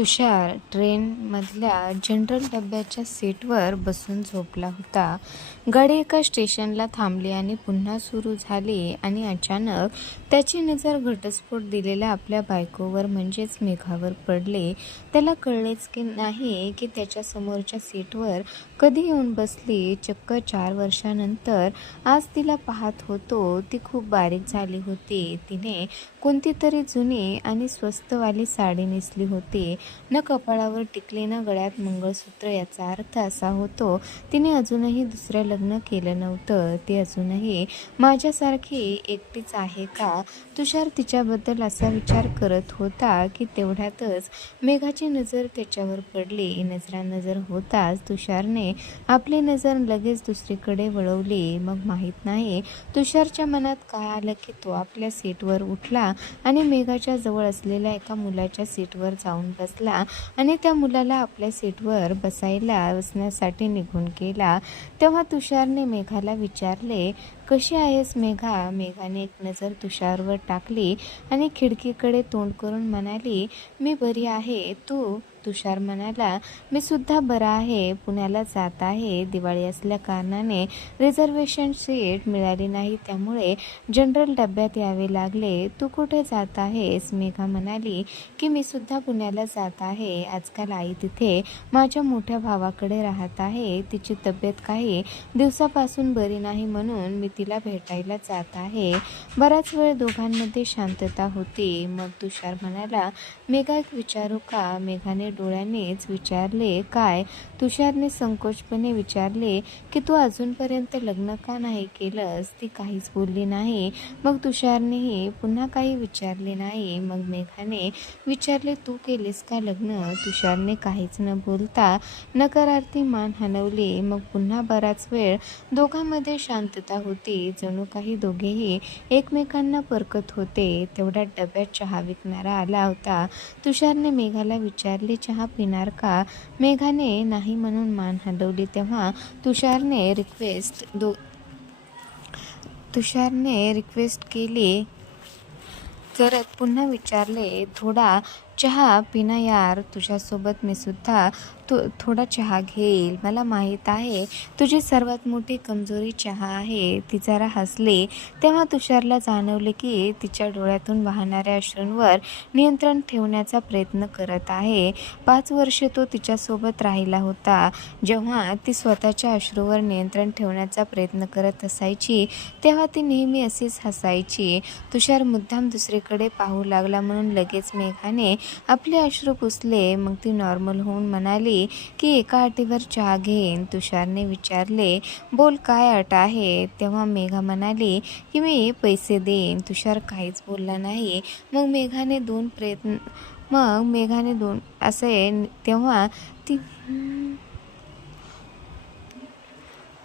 तुषार ट्रेनमधल्या general डब्याच्या सीटवर बसून झोपला होता. गाडी एका स्टेशनला थांबली आणि पुन्हा सुरू झाली आणि अचानक त्याची नजर घटस्फोट दिलेल्या आपल्या बायकोवर म्हणजेच मेघावर पडली. त्याला कळलेच की नाही की त्याच्या समोरच्या सीटवर कधी येऊन बसली. चक्क 4 वर्षांनंतर आज तिला पाहत होतो. ती खूप बारीक झाली होती. तिने कोणती तरी जुनी आणि स्वस्तवाली साडी नेसली होती. न कपाळावर टिकली न गळ्यात मंगळसूत्र. याचा अर्थ असा होतो तिने अजूनही दुसरं लग्न केलं नव्हतं. ती अजूनही माझ्यासारखी एकटीच आहे का? तुषार तिच्याबद्दल असा विचार करत होता की तेवढ्यातच मेघाची नजर त्याच्यावर पडली. नजरानजर होताच तुषारने आपली नजर लगेच दुसरीकडे वळवली. मग माहीत नाही तुषारच्या मनात काय आलं की तो आपल्या सीटवर उठला आणि मेघाच्या जवळ असलेल्या एका मुलाच्या सीटवर जाऊन बसला आणि त्या मुलाला आपल्या सीटवर बसण्यासाठी निघून गेला. तेव्हा तुषारने मेघाला विचारले, कशी आहेस मेघा? मेघाने एक नजर तुषारवर टाकली आणि खिडकीकडे तोंड करून म्हणाली, मी बरी आहे. तू? तुषार म्हणाला, मी सुद्धा बरा आहे. पुण्याला जात आहे. दिवाळी असल्या कारणाने रिझर्वेशन सीट मिळाली नाही, त्यामुळे जनरल डब्यात यावे लागले. तू कुठे जात आहेस? मेघा म्हणाली की मी सुद्धा पुण्याला जात आहे. आजकाल आई तिथे माझ्या मोठ्या भावाकडे राहत आहे. तिची तब्येत काही दिवसापासून बरी नाही म्हणून मी तिला भेटायला जात आहे. बराच वेळ दोघांमध्ये शांतता होती. मग तुषार म्हणाला, मेघा एक विचारू का? मेघाने डोळ्यांनीच विचारले, काय? तुषारने संकोचपणे विचारले की तू अजूनपर्यंत लग्न का नाही केलंस? ती काहीच बोलली नाही. मग तुषारनेही पुन्हा काही विचारले नाही. मग मेघाने विचारले, तू केलेस का लग्न? तुषारने काहीच न बोलता नकारार्थी मान हलवली. मग पुन्हा बराच वेळ दोघांमध्ये शांतता होती. जणू काही दोघेही एकमेकांना परखत होते. तेवढ्यात डब्यात चहा विकणारा आला होता. तुषारने मेघाला विचारले, चहा पिणार का? मेघाने नाही म्हणून मान हलवली. तेव्हा तुषारने रिक्वेस्ट केली करत पुन्हा विचारले, थोडा चहा पिना यार, तुझ्यासोबत मी सुद्धा थोडा चहा घेईल. मला माहीत आहे तुझी सर्वात मोठी कमजोरी चहा आहे. ती जरा हसली. तेव्हा तुषारला जाणवले की तिच्या डोळ्यातून वाहणाऱ्या अश्रूंवर नियंत्रण ठेवण्याचा प्रयत्न करत आहे. 5 वर्षे तो तिच्यासोबत राहिला होता. जेव्हा ती स्वतःच्या अश्रूवर नियंत्रण ठेवण्याचा प्रयत्न करत असायची तेव्हा ती नेहमी अशीच हसायची. तुषार मुद्दाम दुसरीकडे पाहू लागला म्हणून लगेच मेघाने आपले अश्रू पुसले. मग ती नॉर्मल होऊन म्हणाली की एका अटीवर चहा घेईन. तुषारने विचारले, बोल काय अट आहे? तेव्हा मेघा म्हणाली की मी पैसे देईन. तुषार काहीच बोलला नाही. मग मेघाने दोन असे तेव्हा ती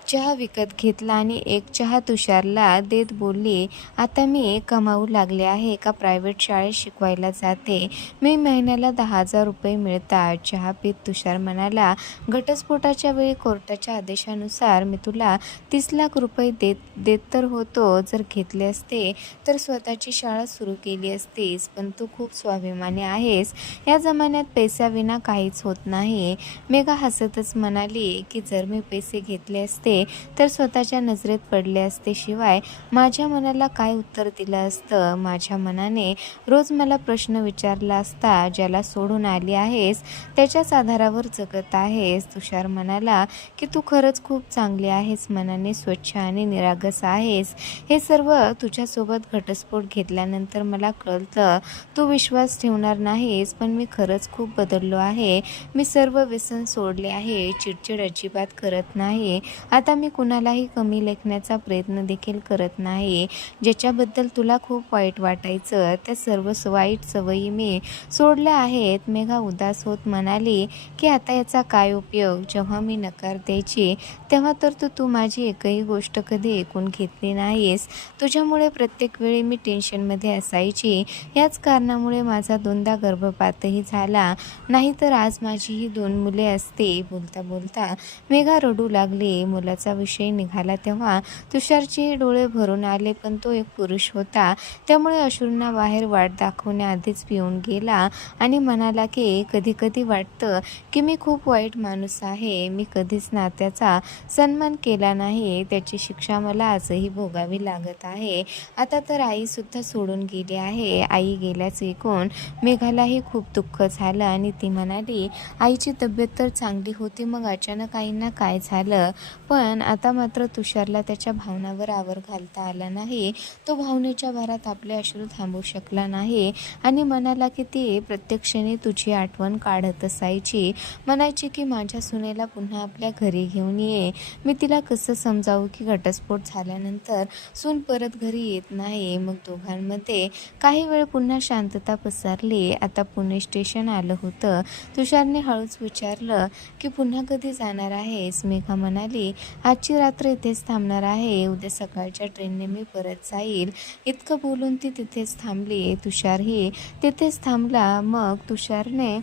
चहा विकत घेतला आणि एक चहा तुषारला देत बोलली, आता मी कमावू लागले आहे. एका प्रायव्हेट शाळेत शिकवायला जाते. मी महिन्याला 10,000 रुपये मिळतात. चहा पीत तुषार म्हणाला, घटस्फोटाच्या वेळी कोर्टाच्या आदेशानुसार मी तुला 30 लाख रुपये देत तर होतो. जर घेतले असते तर स्वतःची शाळा सुरू केली असतीस. पण तू खूप स्वाभिमानी आहेस. या जमान्यात पैशाविना काहीच होत नाही. मेघा हसतच म्हणाली की जर मी पैसे घेतले असते तर स्वतःच्या नजरेत पडले असते. शिवाय माझ्या मनाला काय उत्तर दिलं असतं? माझ्या मनाने रोज मला प्रश्न विचारला असता, ज्याला सोडून आली आहेस त्याच्याच आधारावर जगत आहेस. तुषार म्हणाला की तू खरंच खूप चांगली आहेस. मनाने स्वच्छ आणि निरागस आहेस. हे सर्व तुझ्यासोबत घटस्फोट घेतल्यानंतर मला कळतं. तू विश्वास ठेवणार नाहीस, पण मी खरंच खूप बदललो आहे. मी सर्व व्यसन सोडले आहे. चिडचिड अजिबात करत नाही. आता मी कुणालाही कमी लेखण्याचा प्रयत्न देखील करत नाही. ज्याच्याबद्दल तुला खूप वाईट वाटायचं त्या सर्व वाईट सवयी मी सोडल्या आहेत. मेघा उदास होत म्हणाली की आता याचा काय उपयोग? जेव्हा मी नकार द्यायची तेव्हा तर तू माझी एकही गोष्ट कधी ऐकून घेतली नाहीस. तुझ्यामुळे प्रत्येक वेळी मी टेन्शनमध्ये असायची. याच कारणामुळे माझा 2दा गर्भपातही झाला. नाहीतर आज माझी ही 2 मुले असती. बोलता बोलता मेघा रडू लागली. मुलाचं पुरुषाचा विषय निघाला तेव्हा तुषारचे डोळे भरून आले, पण तो एक पुरुष होता त्यामुळे अश्रूंना बाहेर वाट दाखवण्याआधीच पिऊन गेला आणि म्हणाला की कधी कधी वाटतं की मी खूप वाईट माणूस आहे. मी कधीच नात्याचा सन्मान केला नाही. त्याची शिक्षा मला आजही भोगावी लागत आहे. आता तर आई सुद्धा सोडून गेली आहे. आई गेल्याचे ऐकून मेघालाही खूप दुःख झालं आणि ती म्हणाली आईची तब्येत तर चांगली होती, मग अचानक आईंना काय झालं? पण आता मात्र तुषारला त्याच्या भावनावर आवर घालता आला नाही. तो भावनेच्या भरात आपले अश्रू थांबवू शकला नाही आणि म्हणाला की ती प्रत्येक क्षणी तुझी आठवण काढत असायची. म्हणायची की माझ्या सुनेला पुन्हा आपल्या घरी घेऊन ये. मी तिला कसं समजावू की घटस्फोट झाल्यानंतर सून परत घरी येत नाही. मग दोघांमध्ये काही वेळ पुन्हा शांतता पसरली. आता पुणे स्टेशन आलं होतं. तुषारने हळूच विचारलं की पुन्हा कधी जाणार आहेस? मेघा म्हणाली आजची रात्र इथेच थांबणार आहे. उद्या सकाळच्या ट्रेनने मी परत जाईल. इतकं बोलून ती तिथेच थांबली. तुषारही तिथेच थांबला. मग तुषारने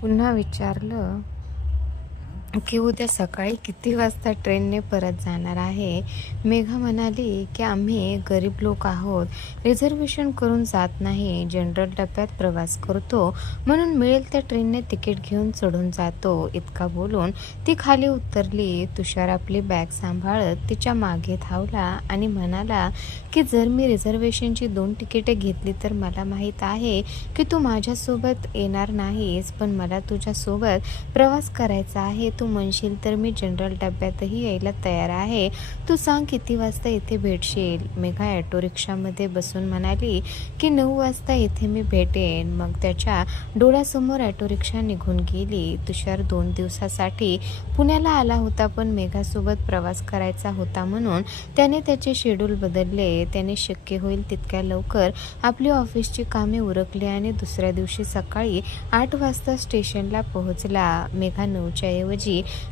पुन्हा विचारलं की उद्या सकाळी किती वाजता ट्रेनने परत जाणार आहे? मेघा म्हणाली की आम्ही गरीब लोक आहोत. रिझर्वेशन करून जात नाही. जनरल डब्यात प्रवास करतो. म्हणून मिळेल त्या ट्रेनने तिकीट घेऊन चढून जातो. इतका बोलून ती खाली उतरली. तुषार आपली बॅग सांभाळत तिच्या मागे धावला आणि म्हणाला की जर मी रिझर्वेशनची 2 तिकिटे घेतली तर मला माहीत आहे की तू माझ्यासोबत येणार नाहीस, पण मला तुझ्यासोबत प्रवास करायचा आहे. तू म्हणशील तर मी जनरल डब्यातही यायला तयार आहे. तू सांग किती वाजता इथे भेटशील? मेघा ऑटो रिक्षामध्ये बसून म्हणाली की 9 वाजता इथे मी भेटेन. मग त्याच्या डोळ्यासमोर ऑटो रिक्षा निघून गेली. तुषार 2 दिवसासाठी पुण्याला आला होता, पण मेघासोबत प्रवास करायचा होता म्हणून त्याने त्याचे शेड्यूल बदलले. त्याने शक्य होईल तितक्या लवकर आपली ऑफिसची कामे उरकली आणि दुसऱ्या दिवशी सकाळी 8 वाजता स्टेशनला पोहोचला. मेघा 9च्या ऐवजी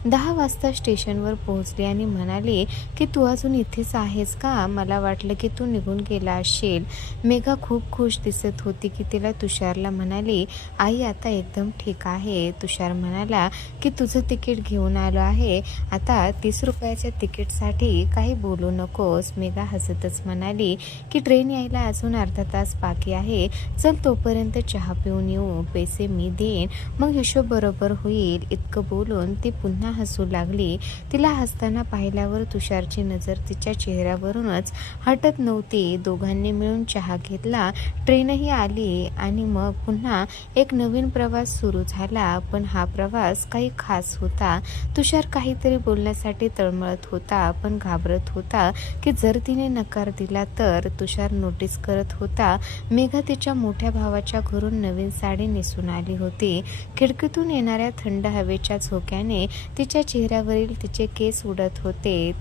10 वाजता स्टेशनवर पोहोचली आणि म्हणाली की तू अजून इथेच आहेस का? मला वाटलं की तू निघून गेला असशील. मेघा खूप खुश दिसत होती की तिला तुषारला म्हणाली आई आता एकदम ठीक आहे. तुषार म्हणाला की तुझं तिकीट घेऊन आलो आहे. आता 30 रुपयाच्या तिकीटसाठी काही बोलू नकोस. मेघा हसतच म्हणाली की ट्रेन यायला अजून अर्धा तास बाकी आहे. चल तोपर्यंत चहा पिऊन येऊ. पैसे मी देईन, मग हिशोब बरोबर होईल. इतकं बोलून ती पुन्हा हसू लागली. तिला हसताना पाहिल्यावर तुषारची नजर तिच्या चेहऱ्यावरूनच हटत नव्हती. दोघांनी मिळून चहा घेतला. ट्रेनही आली आणि मग पुन्हा एक नवीन प्रवास सुरू झाला. पण हा प्रवास काही खास होता. तुषार काहीतरी बोलण्यासाठी तळमळत होता, पण घाबरत होता की जर तिने नकार दिला तर. तुषार नोटीस करत होता मेघा तिच्या मोठ्या भावाच्या घरून नवीन साडी नेसून आली होती. खिडकीतून येणाऱ्या थंड हवेच्या झोक्याने तिच्या चेहऱ्यावरील तिचे केस उडत होते.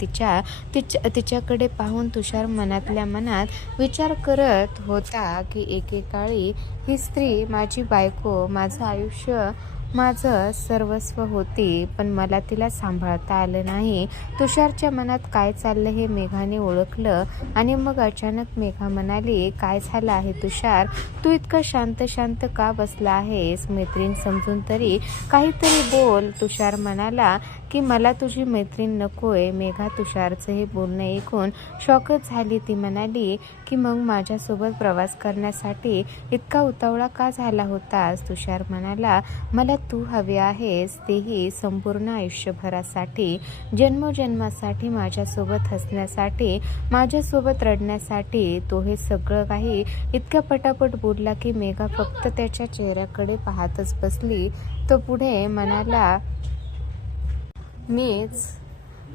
तिच्याकडे पाहून तुषार मनातल्या मनात विचार करत होता की एकेकाळी ही स्त्री माझी बायको, माझं आयुष्य, माझं सर्वस्व होती, पण मला तिला सांभाळता आलं नाही. तुषारच्या मनात काय चाललं हे मेघाने ओळखलं आणि मग अचानक मेघा म्हणाली काय झालं आहे तुषार? तू इतका शांत शांत का बसला आहेस? मैत्रीण समजून तरी काहीतरी बोल. तुषार म्हणाला की मला तुझी मैत्रीण नकोय. मेघा तुषारचं हे बोलणं ऐकून शॉकच झाली. ती म्हणाली की मग माझ्यासोबत प्रवास करण्यासाठी इतका उतावळा का झाला होतास? तुषार म्हणाला मला तू हवे आहेस, तेही संपूर्ण आयुष्यभरासाठी, जन्मोजन्मासाठी, माझ्यासोबत हसण्यासाठी, माझ्यासोबत रडण्यासाठी. तो हे सगळं काही इतक्या पटापट बोलला की मेघा फक्त त्याच्या चेहऱ्याकडे पाहतच बसली. तो पुढे म्हणाला मीच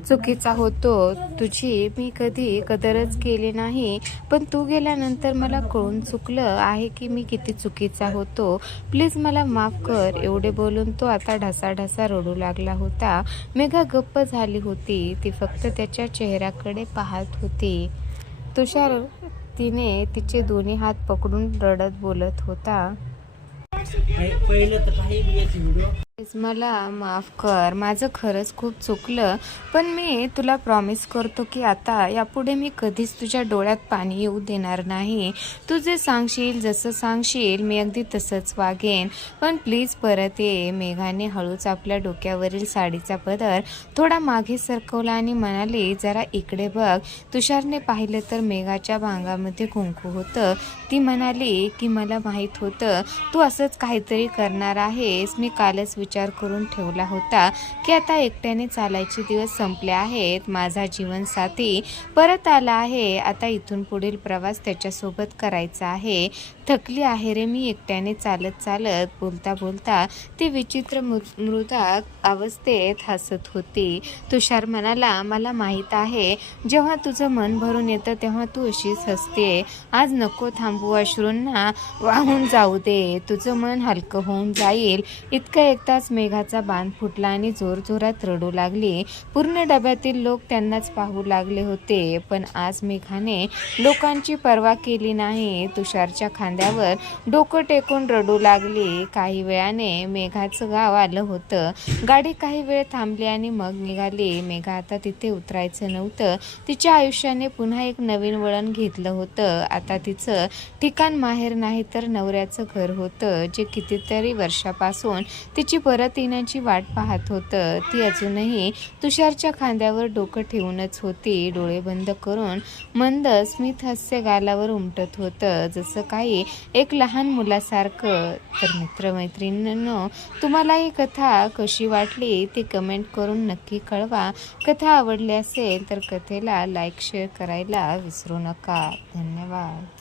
चुकीचा होतो. तुझी मी कधी कदरच केली नाही, पण तू गेल्यानंतर मला कळून चुकलं आहे की मी किती चुकीचा होतो. प्लीज मला माफ कर. एवढे बोलून तो आता ढसाढसा रडू लागला होता. मेघा गप्प झाली होती. ती फक्त त्याच्या चेहऱ्याकडे पाहत होती. तुषार तिने तिचे दोन्ही हात पकडून रडत बोलत होता. पहिलं तर काही व्हिडिओ मला माफ कर, माझं खरंच खूप चुकलं. पण मी तुला प्रॉमिस करतो की आता यापुढे मी कधीच तुझ्या डोळ्यात पाणी येऊ देणार नाही. तू जे सांगशील, जसं सांगशील मी अगदी तसंच वागेन. पण प्लीज परत ये. मेघाने हळूच आपल्या डोक्यावरील साडीचा पदर थोडा मागे सरकवला आणि म्हणाली, जरा इकडे बघ. तुषारने पाहिलं तर मेघाच्या भांगामध्ये कुंकू होतं. ती म्हणाली की मला माहीत होतं तू असंच काहीतरी करणार आहेस. मी कालच विचार करून ठेवला होता की आता एकट्याने चालायचे दिवस संपले आहेत. माझा जीवनसाथी परत आला आहे. आता इथून पुढील प्रवास त्याच्यासोबत करायचा आहे. थकली आहे रे मी एकट्याने चालत चालत. बोलता बोलता ती विचित्र मृदा अवस्थेत हसत होती. तुषार म्हणाला, मला माहीत आहे जेव्हा तुझं मन भरून येतं तेव्हा तू अशीच हसते. आज नको थांबू, अश्रूंना वाहून जाऊ दे. तुझं मन हलकं होऊन जाईल. इतकं ऐकताच मेघाचा बांध फुटला आणि जोरजोरात रडू लागली. पूर्ण डब्यातील लोक त्यांनाच पाहू लागले होते. पण आज मेघाने लोकांची पर्वा केली नाही. तुषारच्या खांद्यावर डोकं टेकून रडू लागली. काही वेळाने मेघाचं गाव आलं होतं. गाडी काही वेळ थांबली आणि मग निघाली. मेघा आता तिथे उतरायचं नव्हतं. तिच्या आयुष्याने पुन्हा एक नवीन वळण घेतलं होतं. आता तिचं ठिकाण माहेर नाही तर नवऱ्याचं घर होतं, जे कितीतरी वर्षापासून तिची परत येण्याची वाट पाहत होतं. ती अजूनही तुषारच्या खांद्यावर डोकं ठेवूनच होती. डोळे बंद करून मंद स्मित हास्य गालावर उमटत होतं, जसं काही एक लहान मुलासारखं. तर मित्रमैत्रिणींनो, तुम्हाला ही कथा कशी वाटली ते कमेंट करून नक्की कळवा. कथा आवडली असेल तर कथेला लाईक शेअर करायला विसरू नका. धन्यवाद.